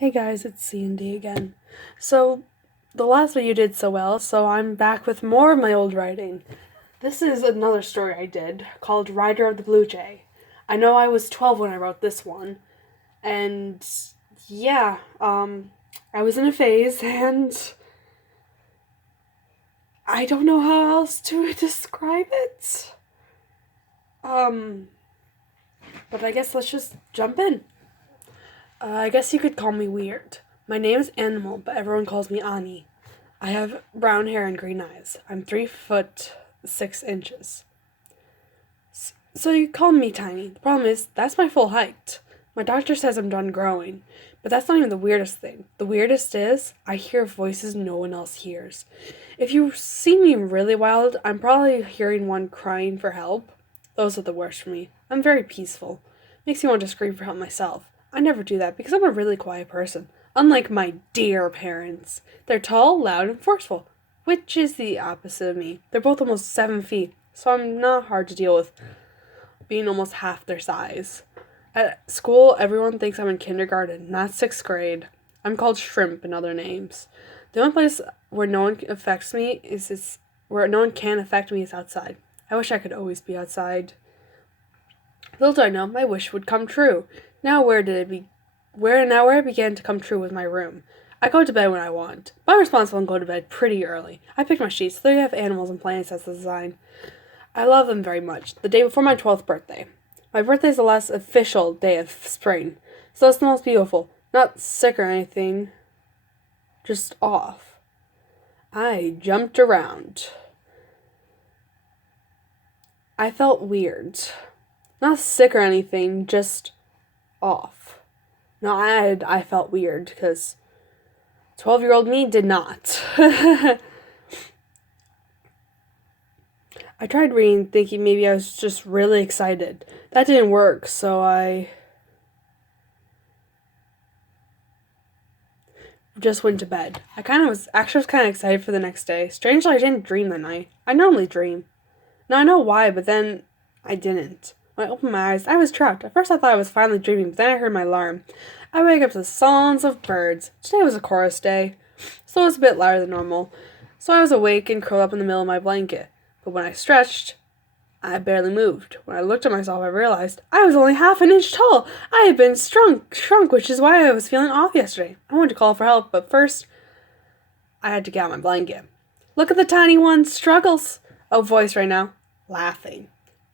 Hey guys, it's C&D again. So, the last video did so well, so I'm back with more of my old writing. This is another story I did called Rider of the Blue Jay. I know I was 12 when I wrote this one, and yeah, I was in a phase, and I don't know how else to describe it. But I guess let's just jump in. I guess you could call me weird. My name is Animal, but everyone calls me Ani. I have brown hair and green eyes. I'm 3 foot 6 inches. So you call me tiny. The problem is, that's my full height. My doctor says I'm done growing. But that's not even the weirdest thing. The weirdest is, I hear voices no one else hears. If you see me really wild, I'm probably hearing one crying for help. Those are the worst for me. I'm very peaceful. Makes me want to scream for help myself. I never do that because I'm a really quiet person. Unlike my dear parents. They're tall, loud, and forceful. Which is the opposite of me. They're both almost 7 feet, so I'm not hard to deal with being almost half their size. At school, everyone thinks I'm in kindergarten, not 6th grade. I'm called Shrimp and other names. The only place where no one affects me where no one can affect me is outside. I wish I could always be outside. Little did I know my wish would come true. Now where it began to come true was my room. I go to bed when I want, but I'm responsible and go to bed pretty early. I pick my sheets, so they have animals and plants as the design. I love them very much. The day before my 12th birthday. My birthday is the last official day of spring, so it smells beautiful. Not sick or anything, just off. I jumped around. I felt weird. Not sick or anything, just off. No, I felt weird because 12-year-old me did not. I tried reading thinking maybe I was just really excited. That didn't work, so I just went to bed. I was kind of excited for the next day. Strangely, I didn't dream that night. I normally dream. Now I know why, but then I didn't. When I opened my eyes, I was trapped. At first I thought I was finally dreaming, but then I heard my alarm. I wake up to the songs of birds. Today was a chorus day, so it was a bit louder than normal. So I was awake and curled up in the middle of my blanket. But when I stretched, I barely moved. When I looked at myself, I realized I was only half an inch tall. I had been shrunk, which is why I was feeling off yesterday. I wanted to call for help, but first, I had to get out my blanket. Look at the tiny one, struggles. A voice right now, laughing.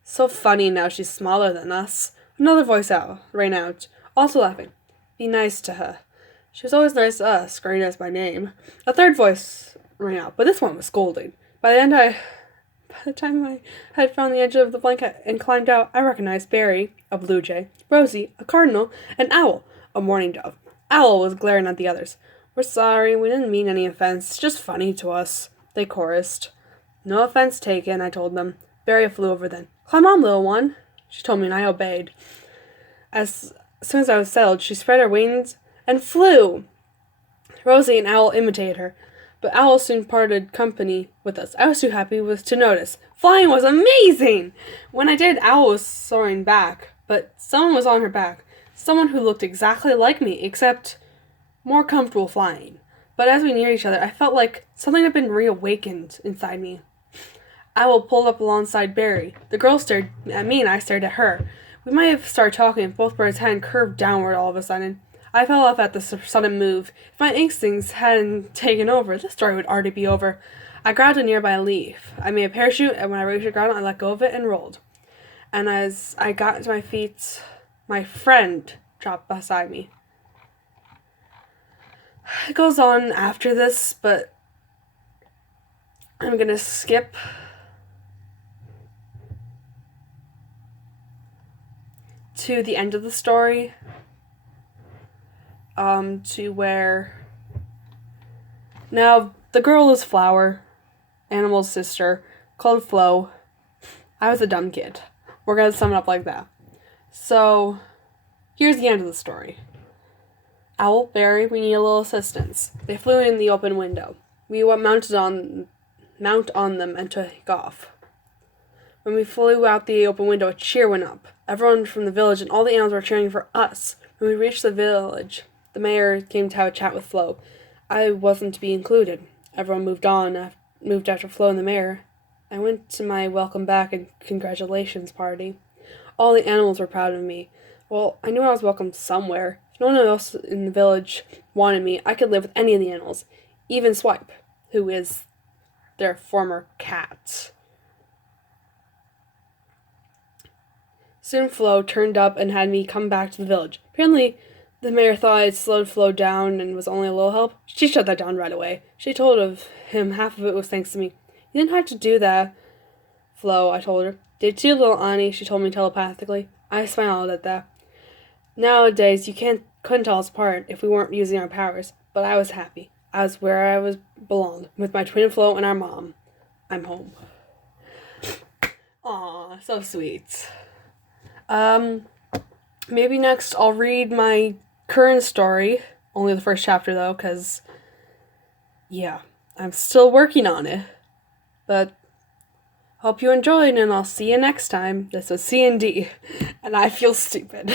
So funny now she's smaller than us. Another voice rang out, also laughing. Be nice to her. She was always nice to us, screaming us by name. A third voice rang out, but this one was scolding. By the time I had found the edge of the blanket and climbed out, I recognized Barry, a blue jay, Rosie, a cardinal, and Owl, a mourning dove. Owl was glaring at the others. We're sorry, we didn't mean any offense. It's just funny to us, they chorused. No offense taken, I told them. Barry flew over then. Climb on, little one, she told me, and I obeyed. As soon as I was settled, she spread her wings and flew. Rosie and Owl imitated her, but Owl soon parted company with us. I was too happy to notice. Flying was amazing! When I did, Owl was soaring back, but someone was on her back. Someone who looked exactly like me, except more comfortable flying. But as we neared each other, I felt like something had been reawakened inside me. Owl pulled up alongside Barry. The girl stared at me and I stared at her. We might have started talking if both birds hadn't curved downward all of a sudden. I fell off at the sudden move. If my instincts hadn't taken over, the story would already be over. I grabbed a nearby leaf. I made a parachute, and when I reached the ground, I let go of it and rolled. And as I got to my feet, my friend dropped beside me. It goes on after this, but I'm gonna skip to the end of the story, to where now the girl is Flower, Animal's sister, called Flo. I was a dumb kid. We're gonna sum it up like that. So, here's the end of the story. Owl, Barry, we need a little assistance. They flew in the open window. We mount on them and took off. When we flew out the open window, a cheer went up. Everyone from the village and all the animals were cheering for us. When we reached the village, The mayor came to have a chat with Flo. I wasn't to be included. Everyone moved after Flo and the mayor. I went to my welcome back and congratulations party. All the animals were proud of me. Well, I knew I was welcome somewhere. If no one else in the village wanted me, I could live with any of the animals. Even Swipe, who is their former cat. Soon Flo turned up and had me come back to the village. Apparently, the mayor thought I'd slowed Flo down and was only a little help. She shut that down right away. She told of him half of it was thanks to me. You didn't have to do that, Flo, I told her. Did you, little Annie? She told me telepathically. I smiled at that. Nowadays, you couldn't tell us apart if we weren't using our powers, but I was happy. I was where I was belonged, with my twin Flo and our mom. I'm home. Aw, so sweet. Maybe next I'll read my current story. Only the first chapter, though, because, yeah, I'm still working on it. But hope you enjoyed, and I'll see you next time. This was C&D, and I feel stupid.